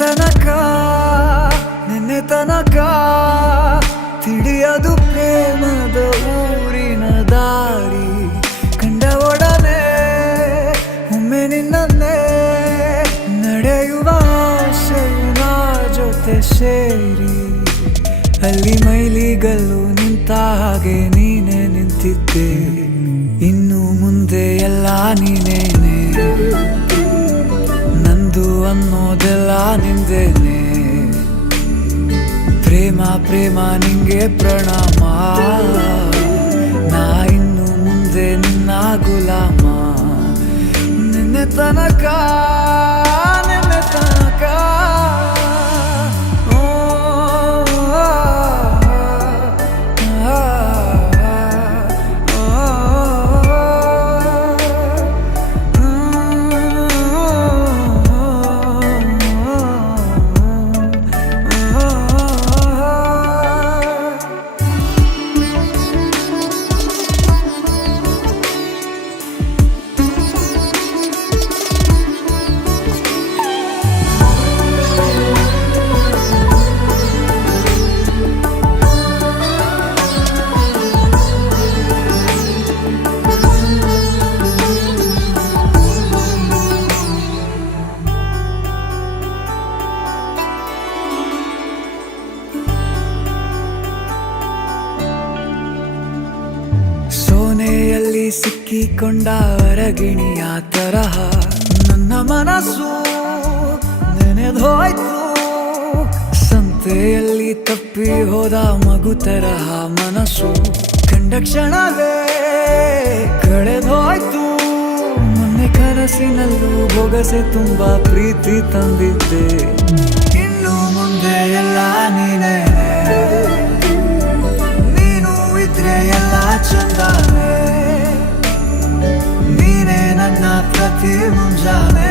ತನಕ ನಿನ್ನೆ ತನಕ ತಿಳಿಯದು ಪ್ರೇಮದ ಊರಿನ ದಾರಿ ಕಂಡ ಒಡನೆ ಒಮ್ಮೆ ನಿನ್ನೇ ನಡೆಯುವ ಆಸೆಯ ಜೊತೆ ಸೇರಿ ಅಲ್ಲಿ ಮೈಲಿಗಲ್ಲು ನಿಂತ ಹಾಗೆ ನೀನೆ ನಿಂತಿದ್ದೆ ಇನ್ನು ಮುಂದೆ ಎಲ್ಲ ನೀನೇನೆ ನಂದು ಅನ್ನೋದೆಲ್ಲ ನಿಂದೇನೆ ಪ್ರೇಮ ಪ್ರೇಮ ನಿಂಗೆ ಪ್ರಣಾಮ ನಾ ಇನ್ನು ಮುಂದೆ ನಿನ್ನ ಗುಲಾಮ ನಿನ್ನೆ ತನಕ ನಿನ್ನೆ ತನಕ ಸೋನೆಯಲ್ಲಿ ಸಿಕ್ಕಿಕೊಂಡ ಅರಗಿಣಿಯ ತರಹ ನನ್ನ ಮನಸ್ಸು ನೆನೆದೋಯ್ತು ಸಂತೆಯಲ್ಲಿ ತಪ್ಪಿ ಹೋದ ಮಗು ತರಹ ಮನಸ್ಸು ಕಂಡ ಕ್ಷಣವೇ ಕಳೆದೋಯ್ತು ಮೊನ್ನೆ ಕನಸಿನಲ್ಲೂ ಬೊಗಸೆ ತುಂಬಾ ಪ್ರೀತಿ ತಂದಿದ್ದೆ ಇನ್ನು ಮುಂದೆ ಎಲ್ಲ ನೀನೇ ಎಲ್ಲ ಚಂದಾನೆ ನೀನೇ ನನ್ನ ಪ್ರತಿ ಮುಂಜಾನೆ